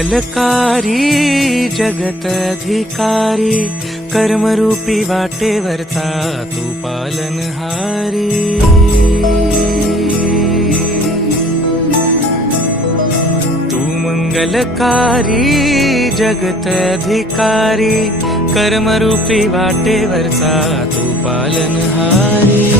मंगलकारी जगत अधिकारी, कर्मरूपी वाटेवरचा तू पालनहारी। तू मंगलकारी जगत अधिकारी, कर्मरूपी वाटेवरचा तू पालनहारी।